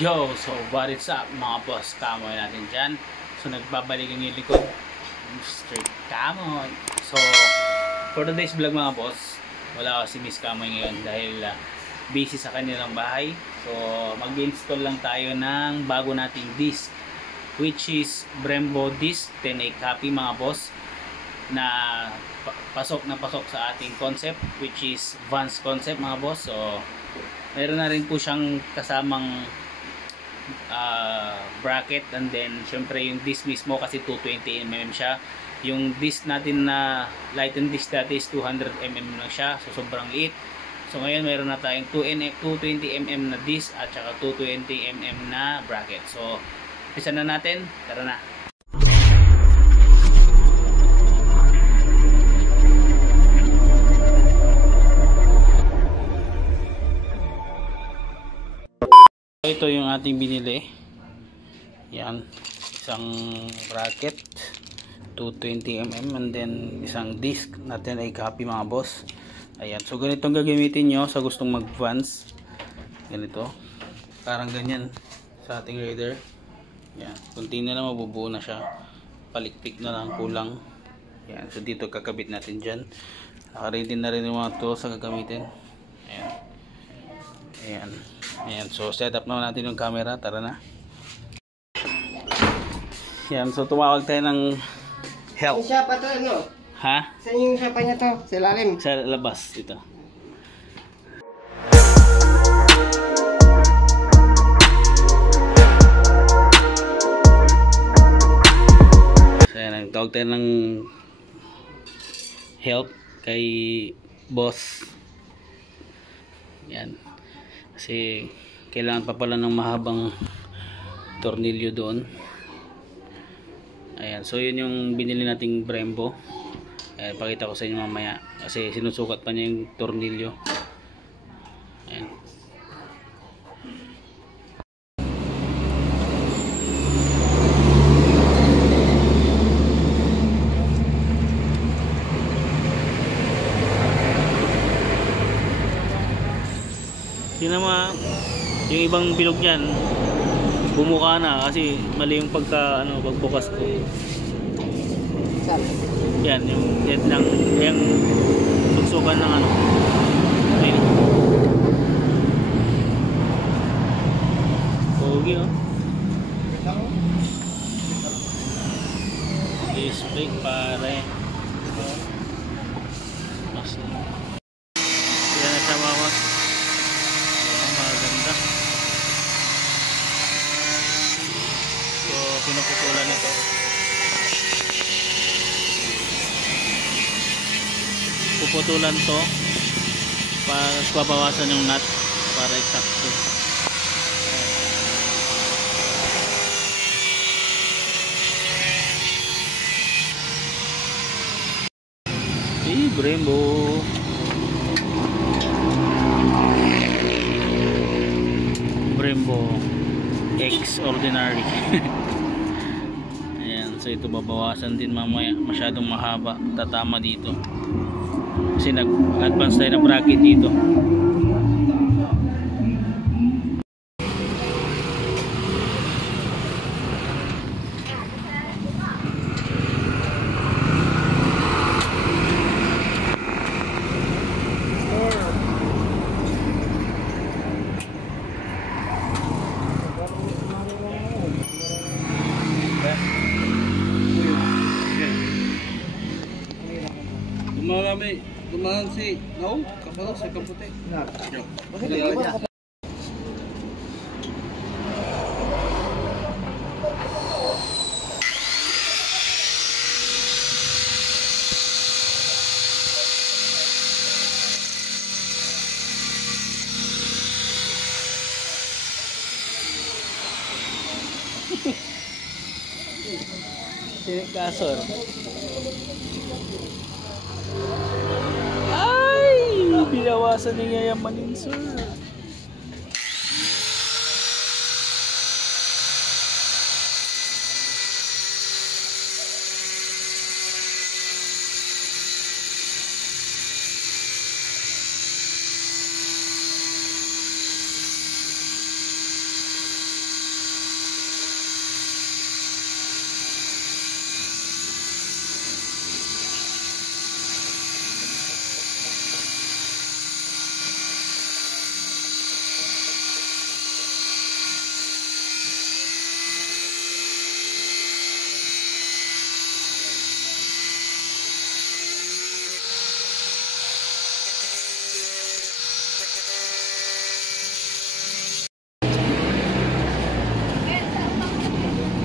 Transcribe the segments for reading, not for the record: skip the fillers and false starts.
Yo, so what is up mga boss, kamoy natin dyan. So nagbabalik ang yung likod, straight kamoy. So for today's vlog mga boss, wala si Miss Kamoy ngayon dahil busy sa kanilang bahay. So mag-install lang tayo ng bago nating disc, which is Brembo disc 10A copy mga boss, na pasok sa ating concept, which is Vans concept mga boss. So meron na rin po siyang kasamang bracket, and then syempre yung disc mismo kasi 220mm siya. Yung disc natin na lighten disc dati is 200mm lang siya, so sobrang liit. So ngayon meron na tayong 220mm na disc at saka 220mm na bracket. So isa na natin, tara na. Ito yung ating binili. Yan, isang bracket 220mm and then isang disc natin ay copy mga boss. Ayan, so ganitong gagamitin nyo sa gustong mag Vans. Ganito, parang ganyan sa ating Raider. Yan, kunti na lang, mabubuo na siya. Palikpik na lang, kulang. Yan, so dito kakabit natin dyan. Naka-ready na rin yung mga tools na gagamitin. Ayan. Ayan. Ayan, so set up naman natin yung camera. Tara na. Ayan, so tumawag tayo ng help. Yung sapa to, ano? Ha? Saan yung sapa niya to? Sa ilalim? Sa labas, dito. So ayan, nagtawag tayo ng help kay boss. Yan. Kasi kailangan pa pala ng mahabang tornilyo doon. Ayan, so yun yung binili nating Brembo. Ayan, pakita ko sa inyo mamaya kasi sinusukat pa niya yung tornilyo. Ayan. Yun naman, yung ibang bilog niyan bumuka na kasi mali yung pagbukas ko. Saan? Yan, yung head ng yung suksukan ng ano. Ayun. Pogi oh. Display pare. Mas. Yan na sama ko. Maganda. So pinuputulan ito. Puputulan to para babawasan yung nut para eksakto. Brembo. Brembo extraordinary. Ayan, so ito babawasan din mamaya, masyadong mahaba, tatama dito kasi nag-advance tayo ng bracket dito. Dumaan si no, kapalo sa kaputi. Na. Yo. Bakit hindi ba? Kasor. Ay, binawasan niya yamanin, sir.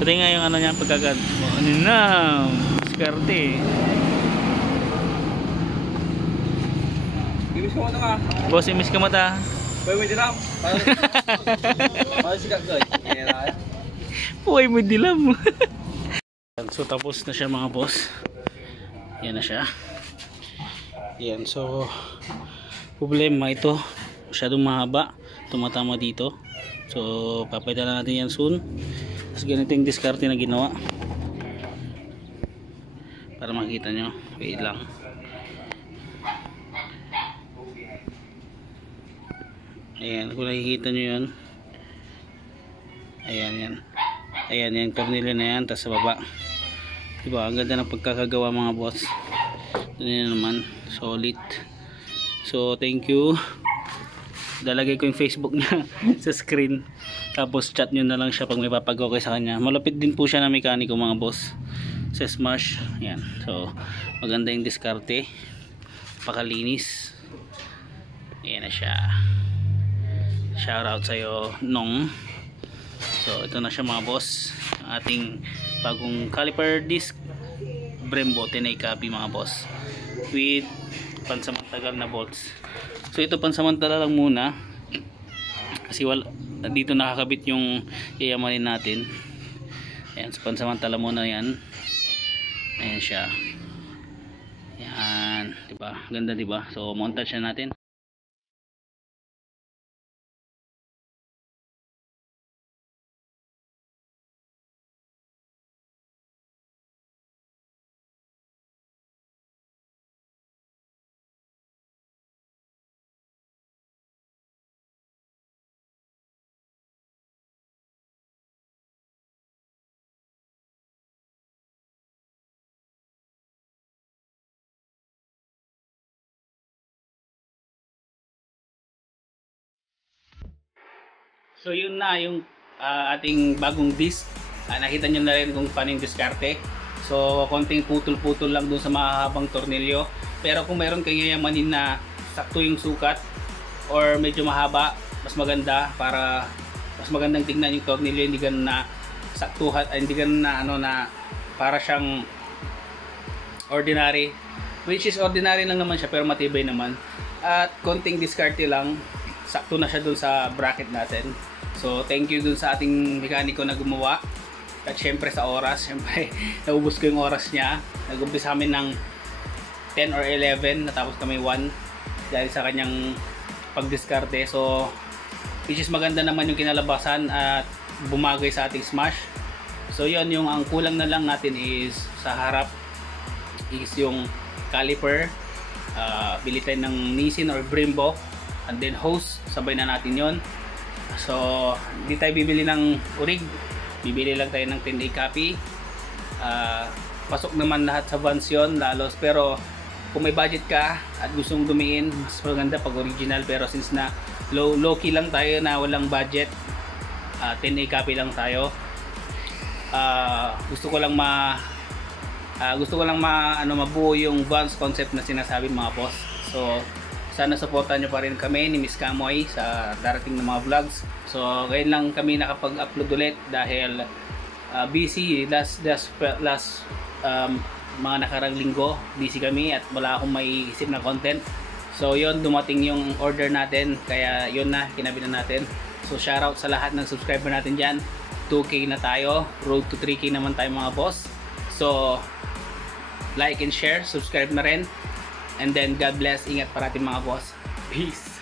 Pati nga yung ano niya pagkagad. Ano na? Skarte. Ibig ko ka. Boss, imiss ka mata. Pwede mo dilam. Paano si Kagoy? Uy, may dilam. So tapos na siya mga boss. Yan na siya. Yan, so problema ito, masyadong mahaba, tumatama dito. So papalitan na natin yan soon. Tapos ganito yung diskarte na ginawa para makita nyo. Wait lang. Ayan, kung nakikita nyo yan. Ayan yan. Ayan yung tornilyo na yan. Tapos sa baba, diba, ang ganda ng pagkakagawa mga boss. Yan naman, solid. So thank you. Lalagay ko yung Facebook niya sa screen. Tapos chat nyo na lang siya pag may papagawa kayo sa kanya. Malapit din po siya na mekaniko mga boss, sa Smash. Yan, so maganda yung diskarte, pakalinis. Ayan na siya. Shout out sa'yo Nong. So ito na siya mga boss, ang ating bagong caliper disc Brembo 10A copy mga boss, with pansamantagal na bolts. So ito pansamantala lang muna kasi dito nakakabit yung yayamanin natin. Ayan, so pansamantala muna yan. Ayan siya. Ayan, diba? Ganda diba? So montage na natin. So yun na yung ating bagong disc. Nakita nyo na rin kung paano yung diskarte. So konting putol-putol lang dun sa mahabang tornilyo. Pero kung mayroon kayong yayamanin na sakto yung sukat or medyo mahaba, mas maganda para mas magandang tingnan yung tornilyo. Hindi ganun na saktuhan, hindi ganun na ano na para siyang ordinary. Which is ordinary lang naman siya pero matibay naman. At konting diskarte lang, sakto na siya dun sa bracket natin. So thank you dun sa ating mekaniko na gumawa. At syempre sa oras, syempre naubos ko yung oras niya. Nag-umpisa kami ng 10 or 11, natapos kami 1 dahil sa kanyang pagdiskarte. So which is maganda naman yung kinalabasan at bumagay sa ating Smash. So yun, yung ang kulang na lang natin is sa harap is yung caliper. Bili tayo ng Nissin or Brembo, and then hose, sabay na natin yon. So hindi tayo bibili ng urig, bibili lang tayo ng 10A copy. Pasok naman lahat sa Vans yun lalos, pero kung may budget ka at gustong dumiin, mas maganda pag original. Pero since na low key lang tayo na walang budget, 10A copy lang tayo. Gusto ko lang mabuo yung Vans concept na sinasabi mga boss. So sana supportan nyo pa rin kami ni Miss Kamoy sa darating na mga vlogs. So ngayon lang kami nakapag-upload ulit dahil busy last mga nakarang linggo, busy kami at wala akong maiisip na content. So yun, dumating yung order natin, kaya yun na, kinabit na natin. So shoutout sa lahat ng subscriber natin dyan. 2K na tayo, road to 3K naman tayo mga boss. So like and share, subscribe na rin. And then God bless, ingat parati mga boss. Peace.